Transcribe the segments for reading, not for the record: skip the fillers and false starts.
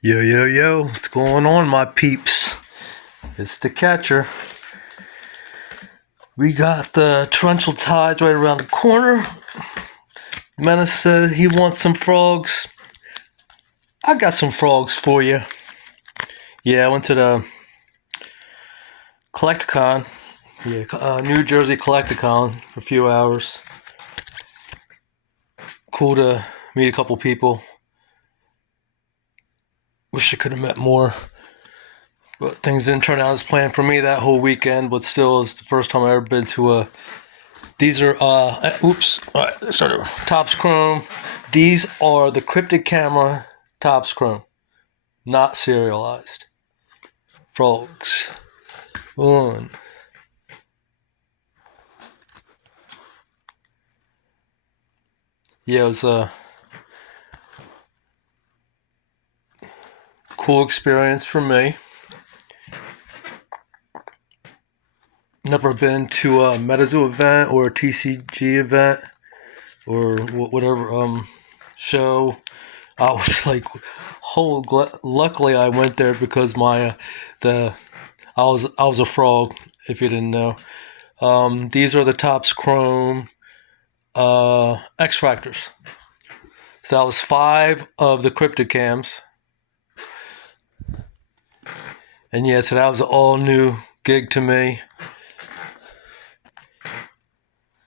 Yo, yo, yo, what's going on, my peeps? It's the catcher. We got the torrential tides right around the corner. Menace said he wants some frogs. I got some frogs for you. Yeah, I went to the Collecticon. Yeah, New Jersey Collecticon for a few hours. Cool to meet a couple people. Wish I could have met more. But things didn't turn out as planned for me that whole weekend, but still, it's the first time I've ever been to a. These are, alright, sorry, Topps Chrome. These are the cryptic camera Topps Chrome, not serialized. Frogs. On. Yeah, it was a cool experience for me. Never been to a MetaZoo event or a TCG event or whatever show. I was like, luckily I went there because my I was a frog. If you didn't know, these are the Topps Chrome X Factors. So that was 5 of the Crypticams, and yeah, so that was an all new gig to me.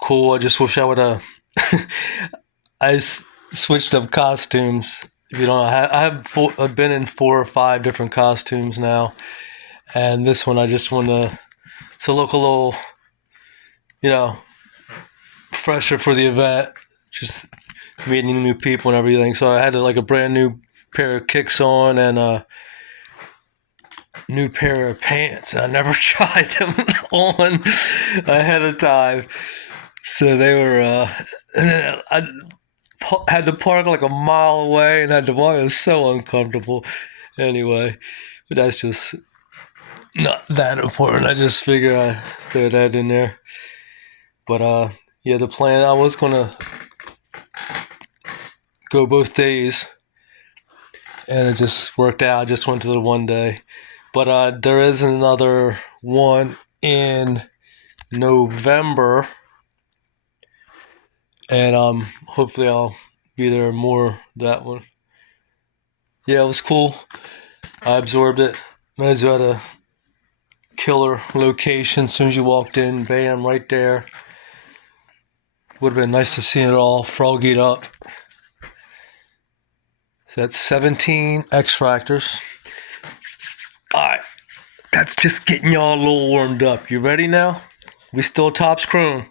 Cool. I just wish I would have. Switched up costumes. If you don't know, I've been in 4 or 5 different costumes now, and this one I just want to look a little, you know, fresher for the event. Just meeting new people and everything. So I had like a brand new pair of kicks on and a new pair of pants. I never tried them on ahead of time, so they were. And then I had to park like a mile away, and had to walk. It was so uncomfortable. Anyway, but that's just not that important. I just figure I throw that in there. But yeah, the plan. I was gonna go both days, and it just worked out. I just went to the one day. But there is another one in November, and hopefully I'll be there more that one. Yeah, it was cool. I absorbed it. Might as well had a killer location. As soon as you walked in, bam, right there. Would have been nice to see it all froggied up. So that's 17 X Factors. Alright, that's just getting y'all a little warmed up. You ready now? We still Topps Chrome.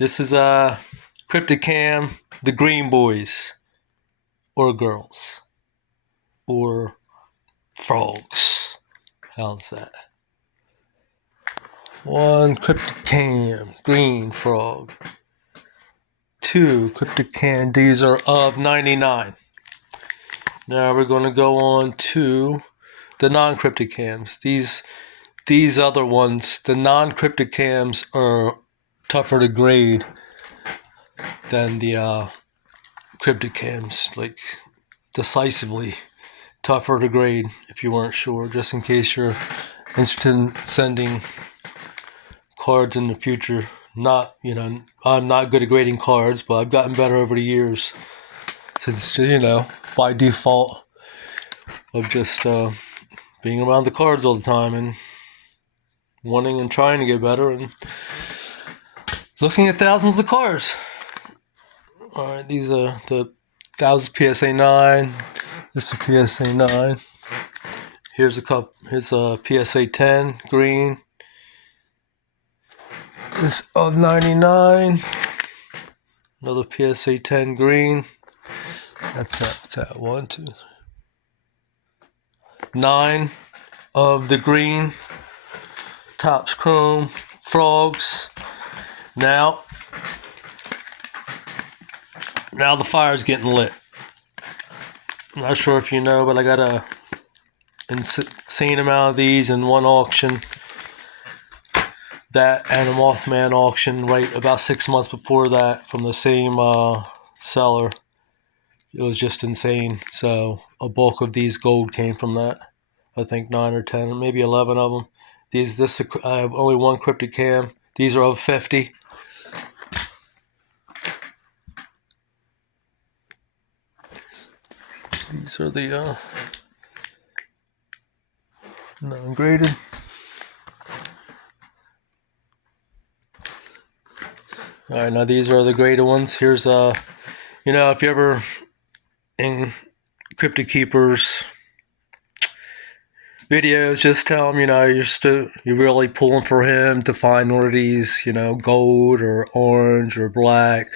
This is Crypticam, the Green Boys, or girls, or frogs. How's that? 1 Crypticam, green frog. 2 Crypticam, these are of 99. Now we're going to go on to the non-Crypticams. These other ones, the non-Crypticams, are tougher to grade than the Crypticams, like decisively tougher to grade if you weren't sure, just in case you're interested in sending cards in the future. Not, I'm not good at grading cards, but I've gotten better over the years since, by default of just being around the cards all the time and wanting and trying to get better and looking at thousands of cards. Alright, these are that was PSA 9. This is PSA 9. Here's a cup. Here's a PSA 10 green. This of 99. Another PSA 10 green. That's that. What's that? 1, 2, 3. 9 of the green Topps Chrome frogs. Now the fire's getting lit. I'm not sure if you know, but I got a insane amount of these in one auction. That and a Mothman auction right about 6 months before that from the same seller. It was just insane. So a bulk of these gold came from that. I think 9 or 10, maybe 11 of them. I have only one cryptic cam. These are of 50. These are the non-graded. All right, now these are the graded ones. Here's if you ever in Cryptic Keepers videos, just tell him, you're really pulling for him to find one of these, gold or orange or black.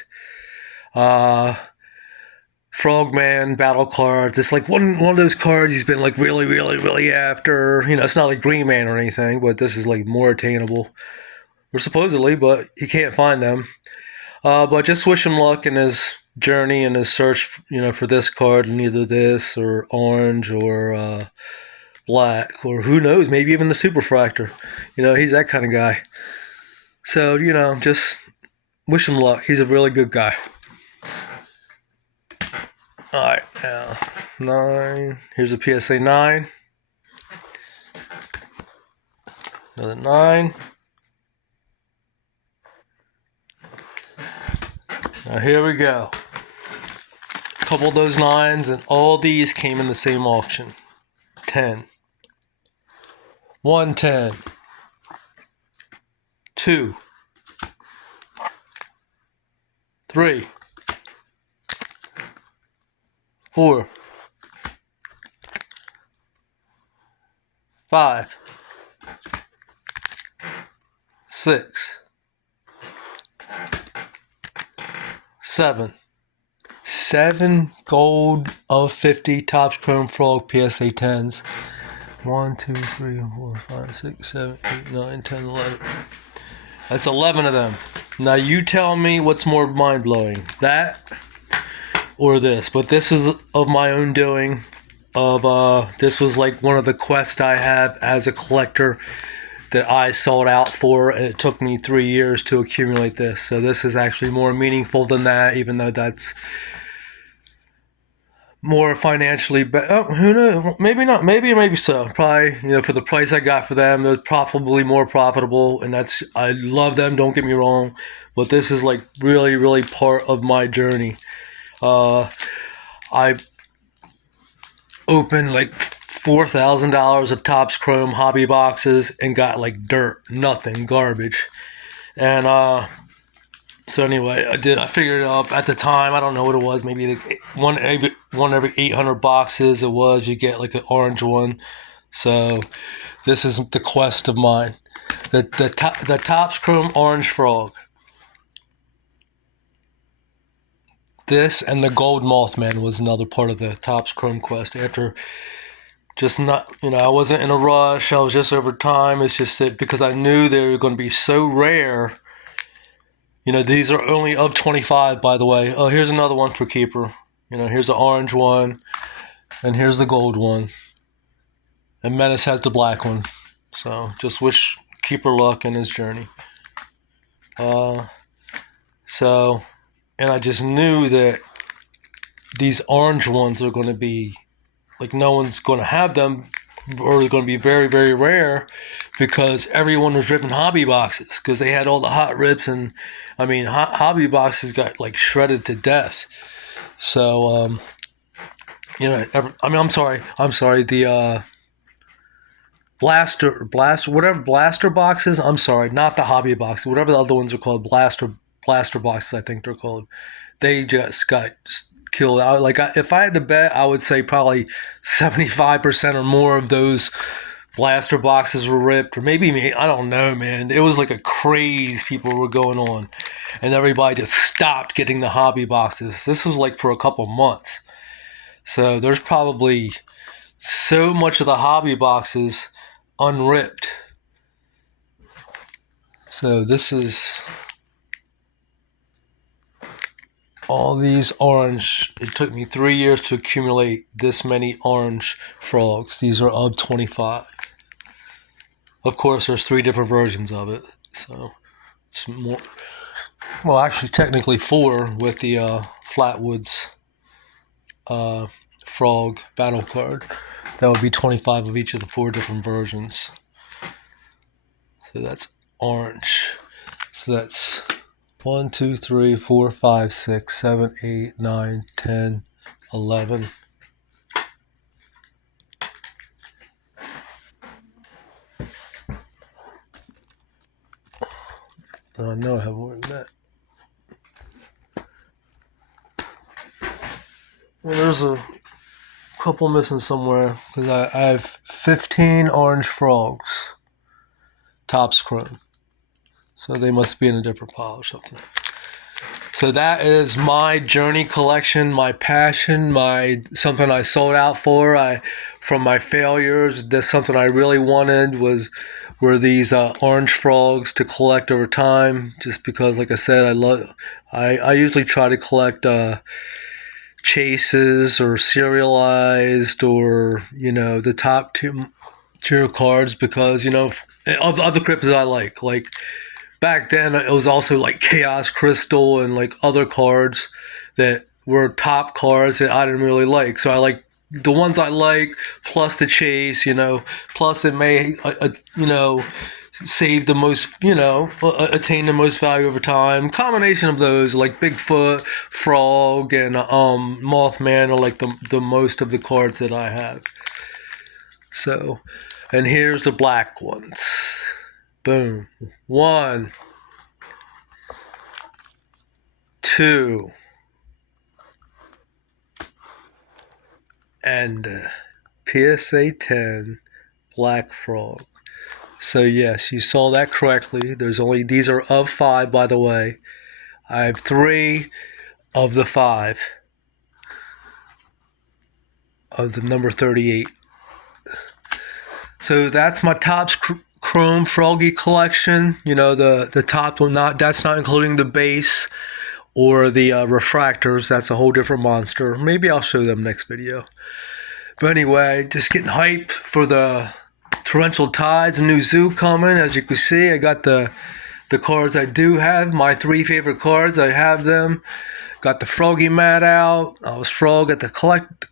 Frogman battle cards. It's like one of those cards he's been like really, really, really after. It's not like Green Man or anything, but this is like more attainable. Or supposedly, but he can't find them. But just wish him luck in his journey and his search, for this card, and either this or orange or black, or who knows, maybe even the Superfractor. He's that kind of guy. So, just wish him luck. He's a really good guy. Alright, now 9. Here's a PSA 9. Another 9. Now here we go. A couple of those 9s, and all these came in the same auction. 10. 110. 2. 3. 4. 5. 6. 7. 7 gold of 50 Topps Chrome Frog PSA 10s. 1, 2, 3, 4, 5, 6, 7, 8, 9, 10, 11. That's 11 of them. Now you tell me what's more mind-blowing, that or this. But this is of my own doing. This was like one of the quests I have as a collector that I sold out for, and it took me 3 years to accumulate this. So this is actually more meaningful than that, even though that's more financially, but who knows? Maybe not. Maybe so. Probably, for the price I got for them, they're probably more profitable, and I love them. Don't get me wrong, but this is like really, really part of my journey. I opened like $4,000 of Topps Chrome hobby boxes and got like dirt, nothing, garbage, and so anyway, I figured up at the time, I don't know what it was, maybe like one every 800 boxes it was, you get like an orange one. So this is the quest of mine. The Topps Chrome Orange Frog. This and the Gold Mothman was another part of the Topps Chrome quest. After just not, I wasn't in a rush, I was just over time. It's just that because I knew they were going to be so rare. These are only of 25, by the way. Oh, here's another one for Keeper. Here's the orange one, and here's the gold one. And Menace has the black one. So just wish Keeper luck in his journey. And I just knew that these orange ones are going to be, like, no one's going to have them, or they're going to be very, very rare, because everyone was ripping hobby boxes because they had all the hot rips, and hobby boxes got like shredded to death. So I'm sorry, the blaster boxes, I'm sorry, not the hobby boxes, whatever the other ones are called, blaster boxes, I think they're called. They just got killed out. Like, if I had to bet, I would say probably 75% or more of those blaster boxes were ripped, or maybe, I don't know, man. It was like a craze people were going on, and everybody just stopped getting the hobby boxes. This was like for a couple months. So there's probably so much of the hobby boxes unripped. So this is all these orange. It took me 3 years to accumulate this many orange frogs. These are of 25. Of course, there's 3 different versions of it. So it's more, well, actually technically 4 with the Flatwoods frog battle card. That would be 25 of each of the 4 different versions. So that's orange. So that's 1, 2, 3, 4, 5, 6, 7, 8, 9, 10, 11. Oh, no, I have more than that. Well, there's a couple missing somewhere because I have 15 orange frogs. Topps Chrome. So they must be in a different pile or something. So that is my journey collection, my passion, something I sold out for. From my failures, that's something I really wanted were these orange frogs to collect over time. Just because, like I said, I usually try to collect chases or serialized or the top tier cards because of the cryptids I like. Back then, it was also like Chaos Crystal and like other cards that were top cards that I didn't really like. So I like the ones I like, plus the chase, plus it may, save the most, attain the most value over time. Combination of those, like Bigfoot, Frog, and Mothman are like the most of the cards that I have. So, and here's the black ones. Boom. 1, 2, and PSA 10 Black Frog. So yes, you saw that correctly. These are of 5, by the way. I have 3 of the 5 of the number 38. So that's my Topps Chrome Froggie collection. The top one, that's not including the base or the refractors. That's a whole different monster. Maybe I'll show them next video. But anyway, just getting hyped for the torrential tides, a new zoo coming. As you can see, I got the cards I do have, my 3 favorite cards. I have them. Got the Froggie mat out. I was Frog at the Collecticon.